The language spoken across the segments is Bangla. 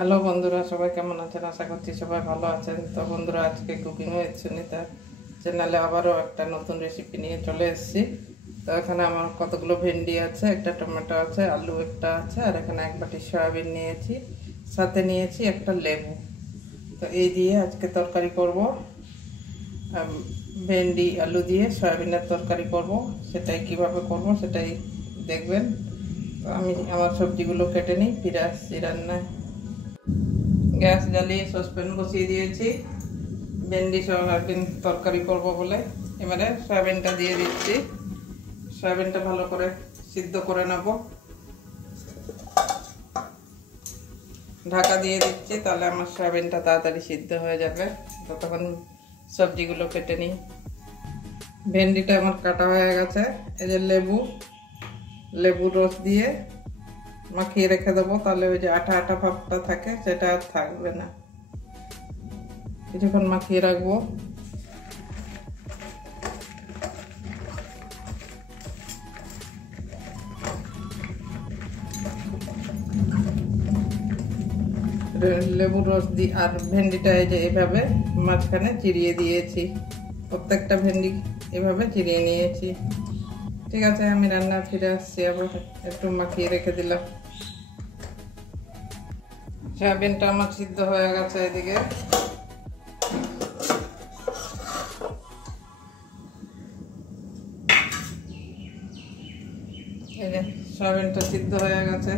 হ্যালো বন্ধুরা, সবাই কেমন আছেন? আশা করছি সবাই ভালো আছেন। তো বন্ধুরা, আজকে কুকিং উইথ সুনিতা চ্যানেলে আবারও একটা নতুন রেসিপি নিয়ে চলে এসেছি। তো এখানে আমার কতগুলো ভেন্ডি আছে, একটা টমেটো আছে, আলু একটা আছে, আর এখানে এক বাটি সয়াবিন নিয়েছি, সাথে নিয়েছি একটা লেবু। তো এই দিয়ে আজকে তরকারি করব, ভেন্ডি আলু দিয়ে সয়াবিনের তরকারি করব। সেটাই কিভাবে করব সেটাই দেখবেন। তো আমি আমার সবজিগুলো কেটে নিই, ফিরে আসছি রান্নায়। গ্যাস জ্বালিয়ে সসপ্যান বসিয়ে দিয়েছি ভেন্ডি সয়াবিন তরকারি করব বলে। এবারে সয়াবিনটা দিয়ে দিচ্ছি, সয়াবিনটা ভালো করে সিদ্ধ করে নেব। ঢাকা দিয়ে দিচ্ছি, তাহলে আমার সয়াবিনটা তাড়াতাড়ি সিদ্ধ হয়ে যাবে। ততক্ষণ সবজিগুলো কেটে নিই। ভেন্ডিটা আমার কাটা হয়ে গেছে। এই যে লেবুর রস দিয়ে মাখিয়ে রেখে দেবো, তাহলে ওই যে আঠা আঠা ভাবটা থাকে সেটা আর থাকবে না। কিছুক্ষণ মাখিয়ে রাখবো। লেবুর রস দিয়ে আর ভেন্ডিটা এই যে এভাবে মাঝখানে চিরিয়ে দিয়েছি, প্রত্যেকটা ভেন্ডি এভাবে চিরিয়ে নিয়েছি। ঠিক আছে, আমি রান্না ফিরে আসছি। আবার একটু মাখিয়ে রেখে দিলাম। সয়াবিনটা আমার সিদ্ধ হয়ে গেছে। এদিকে এই যে সয়াবিনটা সিদ্ধ হয়ে গেছে,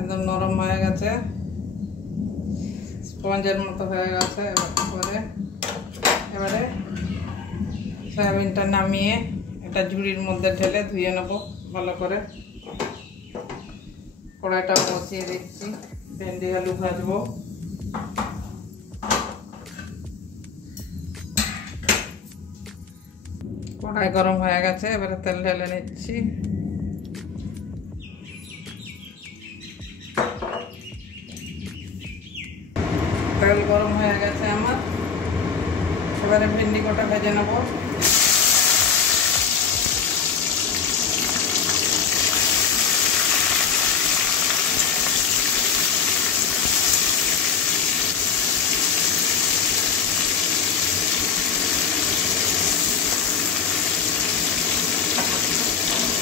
একদম নরম হয়ে গেছে, স্পঞ্জের মতো হয়ে গেছে। এবারে সয়াবিনটা নামিয়ে একটা ঝুড়ির মধ্যে ঢেলে ধুয়ে নেব ভালো করে। কড়াইটা বসিয়ে দিচ্ছি, ভেন্ডি আলু ভাজবো। কড়াই গরম হয়ে গেছে, এবারে তেল ঢেলে নিচ্ছি। তেল গরম হয়ে গেছে আমার, এবারে ভেন্ডি কটা ভেজে নেব।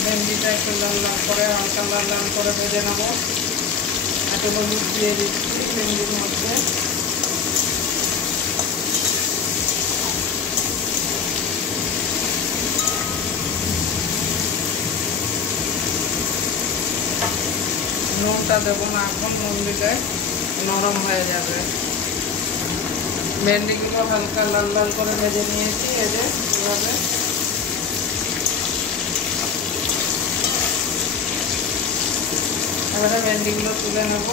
ভেন্ডিটা একটু লাল লাল করে, হালকা লাল লাল করে ভেজে নেব। একটু হলুদ দিয়ে দিচ্ছি ভেন্ডির মধ্যে। নুনটা দেবো না এখন, নুন দিলে নরম হয়ে যাবে। ভেন্ডিগুলো হালকা লাল লাল করে ভেজে নিয়েছি, এই যে এভাবে। এবারে ভেন্ডিগুলো তুলে নেব।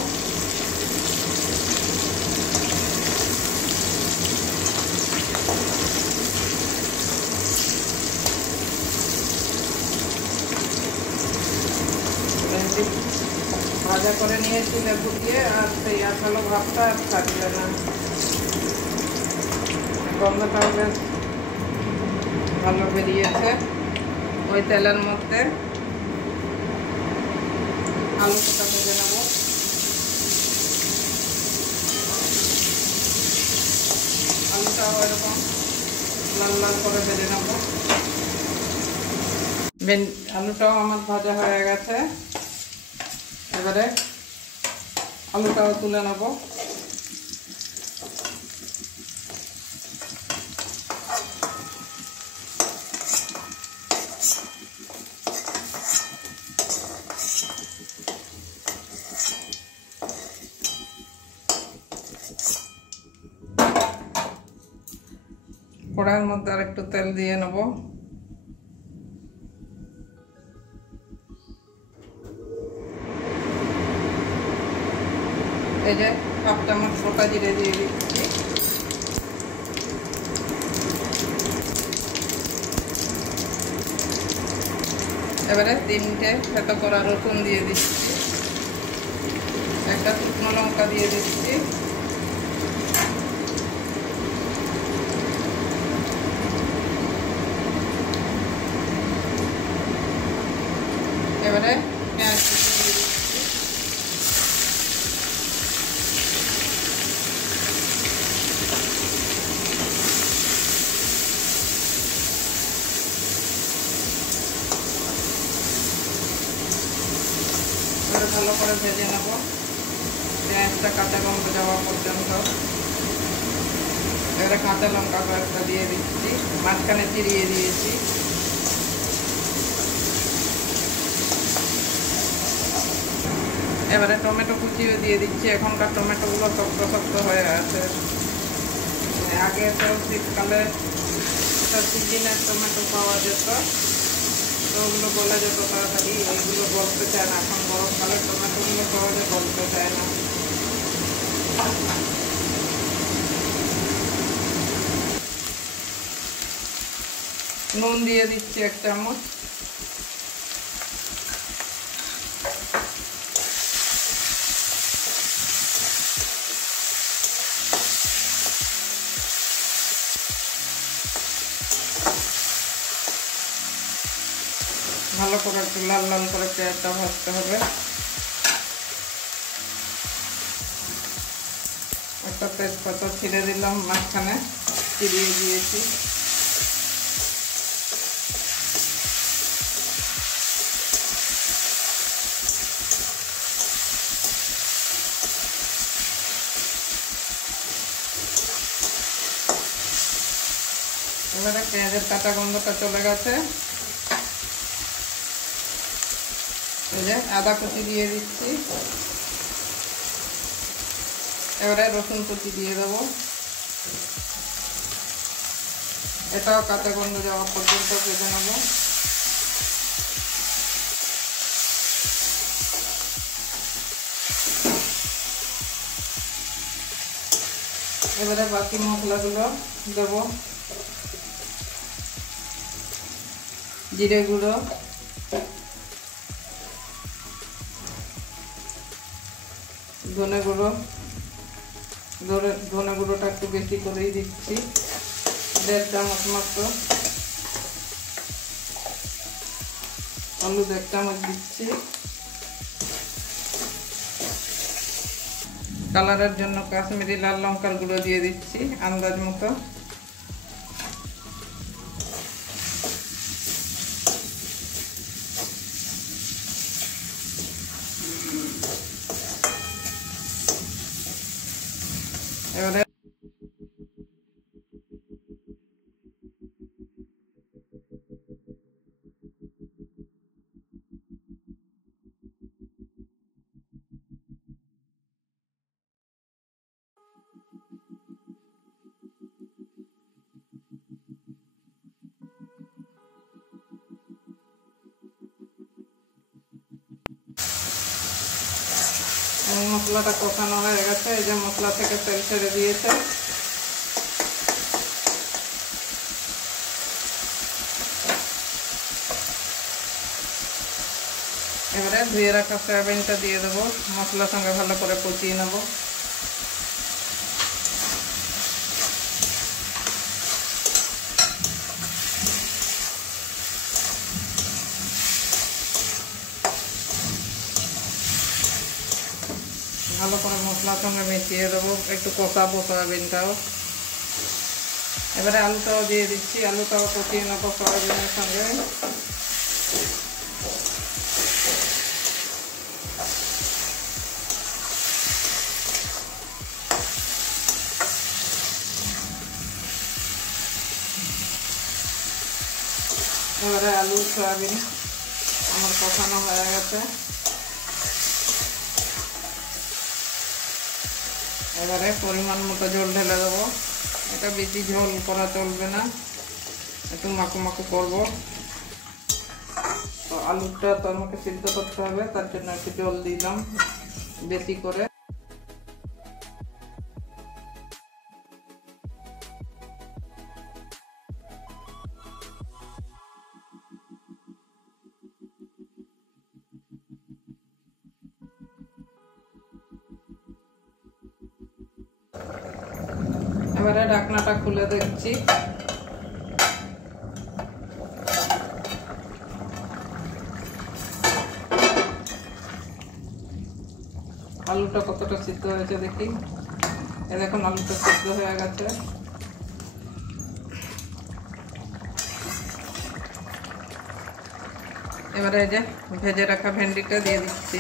ভেন্ডি ভাজা করে নিয়েছি লেবু দিয়ে, আর সেই আঠালো ভাবটা আর থাকবে না। গন্ধটাও বেশ ভালো বেরিয়েছে। ওই তেলের মধ্যে আলুটা ভেজে নেব। আলুটাও এরকম লাল লাল করে ভেজে নেব। আলুটাও আমার ভাজা হয়ে গেছে, এবারে আলুটাও তুলে নেব। কড়াইয়ের মধ্যে আর একটু তেল দিয়ে নেব। এই যে হাফ চামচ গোটা জিরে দিয়ে দিচ্ছি। এবারে 3টে থেতো করা রসুন দিয়ে দিচ্ছি, একটা শুকনো লঙ্কা দিয়ে দিচ্ছি। এবারে পেঁয়াজ দিয়ে দিচ্ছি। করে ভেজে নেব, পেঁয়াজটা কাঁচা গন্ধ যাওয়া পর্যন্ত। এবারে কাঁচা লঙ্কা কয়েকটা দিয়ে দিচ্ছি, মাঝখানে চিরিয়ে দিয়েছি। এবারে টমেটো কুচিও দিয়ে দিচ্ছি। এখনকার টমেটোগুলো শক্ত শক্ত হয়ে আছে, আগে তো শীতকালে সিজনের টমেটো পাওয়া যেত, তো ওগুলো গলে যেত তাড়াতাড়ি, এইগুলো গলতে চায় না। এখন গরমকালে টমেটোগুলো সহজে গলতে চায় না। নুন দিয়ে দিচ্ছি 1 চামচ। ভালো করে একটু লাল লাল করে পেঁয়াজটা ভাজতে হবে। একটা তেজপাতা ছিঁড়ে দিলাম, মাঝখানে চিরিয়ে দিয়েছি। এবারে পেঁয়াজের কাঁচা গন্ধটা চলে গেছে। এই যে আদা কুচি দিয়ে দিচ্ছি। এবারে রসুন কুচি দিয়ে দেবো। এটাও কাঁচা গন্ধ যাওয়া পর্যন্ত ভেজে নেব। এবারে বাকি মশলাগুলো দেবো। জিরে গুঁড়ো, ধনে গুঁড়ো, ধনে গুঁড়োটা একটু বেশি করেই দিচ্ছি, 1.5 চামচ মাত্র। হলুদ 1 চামচ দিচ্ছি। কালারের জন্য কাশ্মীরি লাল লঙ্কার গুঁড়ো দিয়ে দিচ্ছি আন্দাজ মতো। এবারে মশলাটা কষানো হয়ে গেছে। এই যে মশলা থেকে তেল ছেড়ে দিয়েছে। এবারে ধুয়ে রাখা সয়াবিনটা দিয়ে দেবো, মশলার সঙ্গে ভালো করে কষিয়ে নেব। ভালো করে মশলার সঙ্গে মিশিয়ে দেবো, একটু কষাবো সয়াবিনটাও। এবারে আলুটাও দিয়ে দিচ্ছি, আলুটাও কষিয়ে নেবো সয়াবিনের সঙ্গে। এবারে আলু সয়াবিন আমার কষানো হয়ে গেছে। এবারে পরিমাণ মতো ঝোল ঢেলে দেবো। এটা বেশি ঝোল করা চলবে না, একটু মাখো মাখো করবো। তো আলুটা তো আমাকে সিদ্ধ করতে হবে, তার জন্য একটু জল দিলাম বেশি করে। এবারে ঢাকনাটা খুলে দেখছি। আলুটা কতটা সিদ্ধ হয়েছে দেখি। দেখুন আলুটা সিদ্ধ হয়ে গেছে। এবারে এই যে ভেজে রাখা ভেন্ডিটা দিয়ে দিচ্ছি।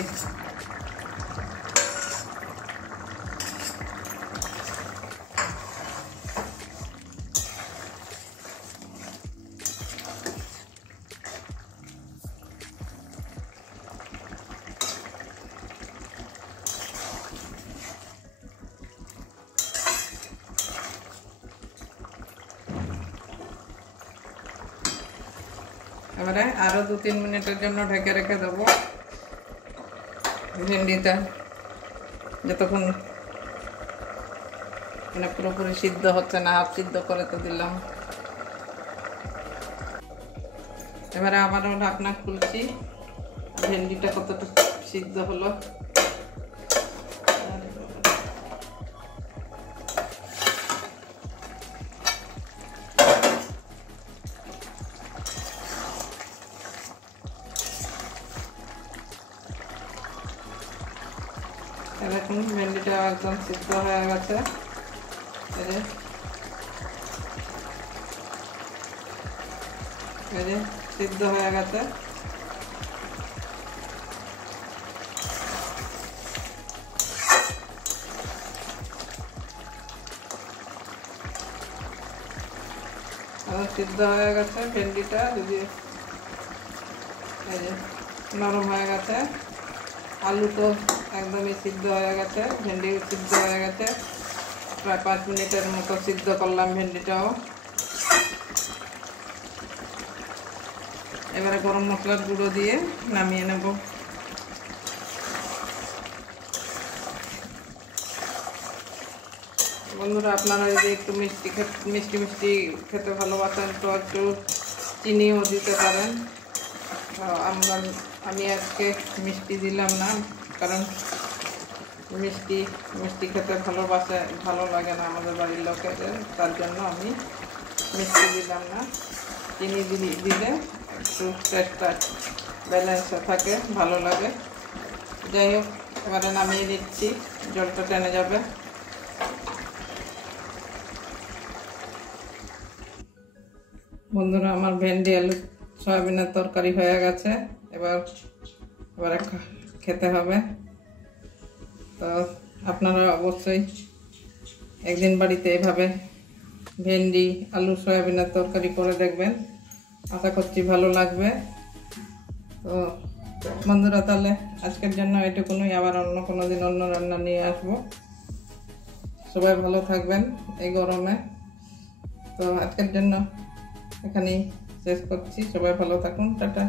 এবারে আরো 2-3 মিনিটের জন্য ঢেকে রেখে দেবো ভেন্ডিটা, যতক্ষণ মানে পুরোপুরি সিদ্ধ হচ্ছে না, হাফ সিদ্ধ করে তো দিলাম। এবারে আবারও ঢাকনা খুলছি, ভেন্ডিটা কতটা সিদ্ধ হলো। দেখুন ভেন্ডিটা একদম সিদ্ধ হয়ে গেছে, সিদ্ধ হয়ে গেছে। সিদ্ধ হয়ে গেছে ভেন্ডিটা, যদি নরম হয়ে গেছে। আলু তো একদমই সিদ্ধ হয়ে গেছে, ভেন্ডি সিদ্ধ হয়ে গেছে। প্রায় 5 মিনিটের মতো সিদ্ধ করলাম ভেন্ডিটাও। এবারে গরম মশলার গুঁড়ো দিয়ে নামিয়ে নেব। বন্ধুরা, আপনারা যদি একটু মিষ্টি খেতে ভালোবাসেন তো একটু চিনিও দিতে পারেন। আমি আজকে মিষ্টি দিলাম না, কারণ মিষ্টি খেতে ভালো লাগে না আমাদের বাড়ির লোকেদের, তার জন্য আমি মিষ্টি দিলাম না। চিনি দিলে একটু টেস্টটা ব্যালেন্স থাকে, ভালো লাগে। যাই হোক, এবারে নামিয়ে দিচ্ছি, জলটা টেনে যাবে। বন্ধুরা, আমার ভেন্ডি আলু সয়াবিনের তরকারি হয়ে গেছে। এবারে খেতে হবে। তো আপনারা অবশ্যই একদিন বাড়িতে এভাবে ভেন্ডি আলু সয়াবিনের তরকারি করে দেখবেন, আশা করছি ভালো লাগবে। তো বন্ধুরা, তাহলে আজকের জন্য এটুকুনই, আবার অন্য কোনো দিন অন্য রান্না নিয়ে আসবো। সবাই ভালো থাকবেন এই গরমে। তো আজকের জন্য এখানেই শেষ করছি, সবাই ভালো থাকুন, টাটা।